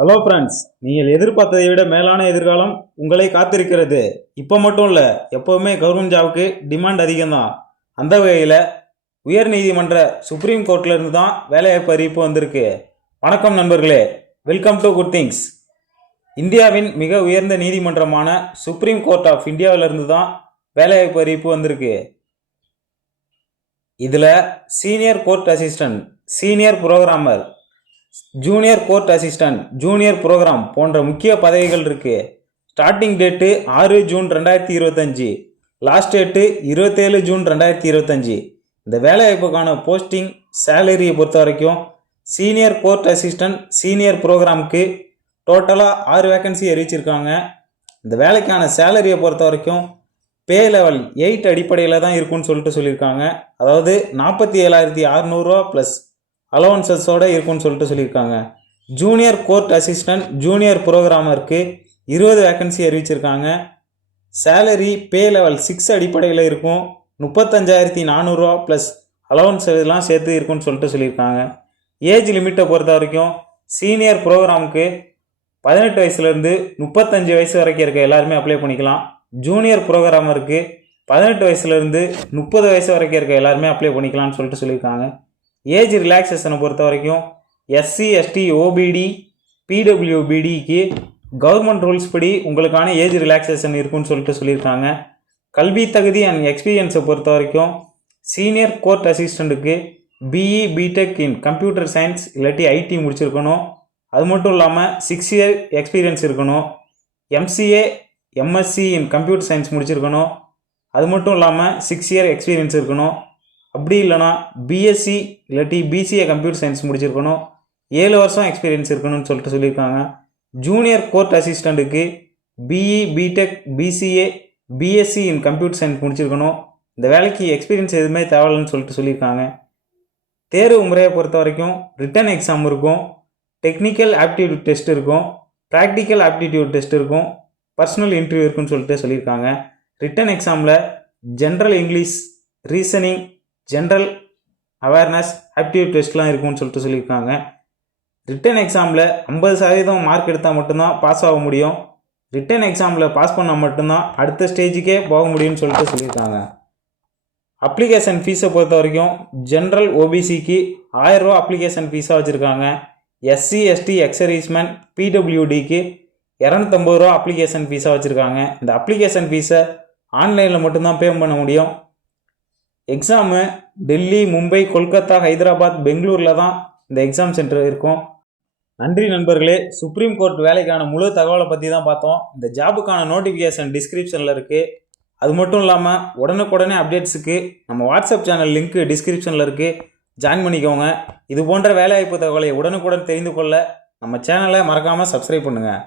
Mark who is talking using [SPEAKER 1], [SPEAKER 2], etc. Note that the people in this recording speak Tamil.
[SPEAKER 1] ஹலோ ஃப்ரெண்ட்ஸ் நீங்கள் எதிர்பார்த்ததை விட மேலான எதிர்காலம் உங்களை காத்திருக்கிறது. இப்போ மட்டும் இல்லை எப்போவுமே கவர்மெண்ட் ஜாபுக்கு டிமாண்ட் அதிகம்தான். அந்த வகையில் உயர் நீதிமன்ற சுப்ரீம் கோர்ட்லேருந்து தான் வேலைவாய்ப்பு அறிவிப்பு வந்திருக்கு. வணக்கம் நண்பர்களே. வெல்கம் டு குட் திங்ஸ் இந்தியாவின் மிக உயர்ந்த நீதிமன்றமான சுப்ரீம் கோர்ட் ஆஃப் இந்தியாவிலிருந்து தான் வேலைவாய்ப்பு அறிவிப்பு வந்திருக்கு. இதில் senior court assistant senior programmer junior court assistant junior program போன்ற முக்கிய பதவிகள் இருக்குது ஸ்டார்டிங் டேட்டு ஆறு ஜூன் ரெண்டாயிரத்தி இருபத்தஞ்சி லாஸ்ட் டேட்டு இருபத்தேழு ஜூன் ரெண்டாயிரத்தி இருபத்தஞ்சி. இந்த வேலைவாய்ப்புக்கான போஸ்டிங் சேலரியை பொறுத்த வரைக்கும் சீனியர் கோர்ட் அசிஸ்டன்ட் சீனியர் ப்ரோக்ராமுக்கு டோட்டலாக ஆறு வேகன்சி அறிவிச்சிருக்காங்க. இந்த வேலைக்கான சேலரியை பொறுத்த வரைக்கும் பே லெவல் எயிட் அடிப்படையில் தான் இருக்கும்னு சொல்லிட்டு சொல்லியிருக்காங்க. அதாவது நாற்பத்தி ஏழாயிரத்தி அறநூறுவா ப்ளஸ் அலவன்சஸோடு இருக்கும்னு சொல்லிட்டு சொல்லியிருக்காங்க. ஜூனியர் கோர்ட் அசிஸ்டன்ட் ஜூனியர் ப்ரோக்ராமருக்கு இருபது வேக்கன்சி அறிவிச்சிருக்காங்க. சேலரி பே லெவல் சிக்ஸ் அடிப்படையில் இருக்கும். முப்பத்தஞ்சாயிரத்தி நானூறுரூவா ப்ளஸ் அலவன்ஸ் இதெல்லாம் சேர்த்து இருக்கும்னு சொல்லிட்டு சொல்லியிருக்காங்க. ஏஜ் லிமிட்டை பொறுத்த வரைக்கும் சீனியர் ப்ரோக்ராமுக்கு பதினெட்டு வயசுலேருந்து முப்பத்தஞ்சு வயசு வரைக்கும் இருக்க எல்லாருமே அப்ளை பண்ணிக்கலாம். ஜூனியர் ப்ரோக்ராமருக்கு பதினெட்டு வயசுலேருந்து முப்பது வயசு வரைக்கும் இருக்க எல்லாருமே அப்ளை பண்ணிக்கலாம்னு சொல்லிட்டு சொல்லியிருக்காங்க. ஏஜ் ரிலாக்ஸேஷனை பொறுத்த வரைக்கும் எஸ்சி எஸ்டி ஓபிடி பிடபிள்யூபிடிக்கு கவர்மெண்ட் ரூல்ஸ் படி உங்களுக்கான ஏஜ் ரிலாக்ஸேஷன் இருக்குன்னு சொல்லிட்டு சொல்லியிருக்காங்க. கல்வி தகுதி அண்ட் எக்ஸ்பீரியன்ஸை பொறுத்த வரைக்கும் senior court அசிஸ்டண்ட்டுக்கு BE BTech in computer science இல்லாட்டி ஐடி முடிச்சிருக்கணும். அது மட்டும் இல்லாமல் சிக்ஸ் இயர் எக்ஸ்பீரியன்ஸ் இருக்கணும். MCA MSc in computer science முடிச்சிருக்கணும். அது மட்டும் இல்லாமல் சிக்ஸ் இயர் எக்ஸ்பீரியன்ஸ் இருக்கணும். அப்படி இல்லைனா பிஎஸ்சி இல்லாட்டி பிசிஏ கம்ப்யூட்டர் சயின்ஸ் முடிச்சிருக்கணும். ஏழு வருஷம் எக்ஸ்பீரியன்ஸ் இருக்கணும்னு சொல்லிட்டு சொல்லியிருக்காங்க. Junior court அசிஸ்டண்ட்டுக்கு BE BTech BCA BSc in computer science முடிச்சிருக்கணும். இந்த வேலைக்கு எக்ஸ்பீரியன்ஸ் எதுவுமே தேவையில்லைன்னு சொல்லிட்டு சொல்லியிருக்காங்க. தேர்வு முறையை பொறுத்த வரைக்கும் ரிட்டன் எக்ஸாம் இருக்கும். டெக்னிக்கல் ஆப்டிடியூட் டெஸ்ட் இருக்கும். ப்ராக்டிக்கல் ஆப்டிடியூட் டெஸ்ட் இருக்கும். பர்சனல் இன்டர்வியூ இருக்குன்னு சொல்லிட்டு சொல்லியிருக்காங்க. ரிட்டன் எக்ஸாமில் general English reasoning general awareness aptitude டெஸ்ட்லாம் இருக்கும்னு சொல்லிட்டு சொல்லியிருக்காங்க. ரிட்டன் எக்ஸாமில் ஐம்பது சதவீதம் மார்க் எடுத்தால் மட்டும்தான் பாஸ் ஆக முடியும். ரிட்டன் எக்ஸாமில் பாஸ் பண்ணால் மட்டும்தான் அடுத்த ஸ்டேஜுக்கே போக முடியும்னு சொல்லிட்டு சொல்லியிருக்காங்க. அப்ளிகேஷன் ஃபீஸை பொறுத்த வரைக்கும் ஜென்ரல் ஓபிசிக்கு ஆயிரரூவா அப்ளிகேஷன் ஃபீஸாக வச்சுருக்காங்க. எஸ்சி எஸ்டி எக்ஸரீஸ்மேன் பிடபிள்யூடிக்கு இரநூத்தம்பது ரூபா அப்ளிகேஷன் ஃபீஸாக வச்சுருக்காங்க. இந்த அப்ளிகேஷன் ஃபீஸை ஆன்லைனில் மட்டும்தான் பே பண்ண முடியும். எக்ஸாமு டெல்லி மும்பை கொல்கத்தா ஹைதராபாத் பெங்களூரில் தான் இந்த எக்ஸாம் சென்டர் இருக்கும். நன்றி நண்பர்களே. சுப்ரீம் கோர்ட் வேலைக்கான முழு தகவலை பற்றி தான் பார்த்தோம். இந்த ஜாபுக்கான நோட்டிஃபிகேஷன் டிஸ்கிரிப்ஷனில் இருக்குது அது மட்டும் இல்லாமல் உடனுக்குடனே அப்டேட்ஸுக்கு நம்ம வாட்ஸ்அப் சேனல் லிங்க்கு டிஸ்கிரிப்ஷனில் இருக்குது ஜாயின் பண்ணிக்கோங்க. இது போன்ற வேலைவாய்ப்பு தகவலை உடனுக்குடன் தெரிந்து கொள்ள நம்ம சேனலை மறக்காமல் சப்ஸ்கிரைப் பண்ணுங்கள்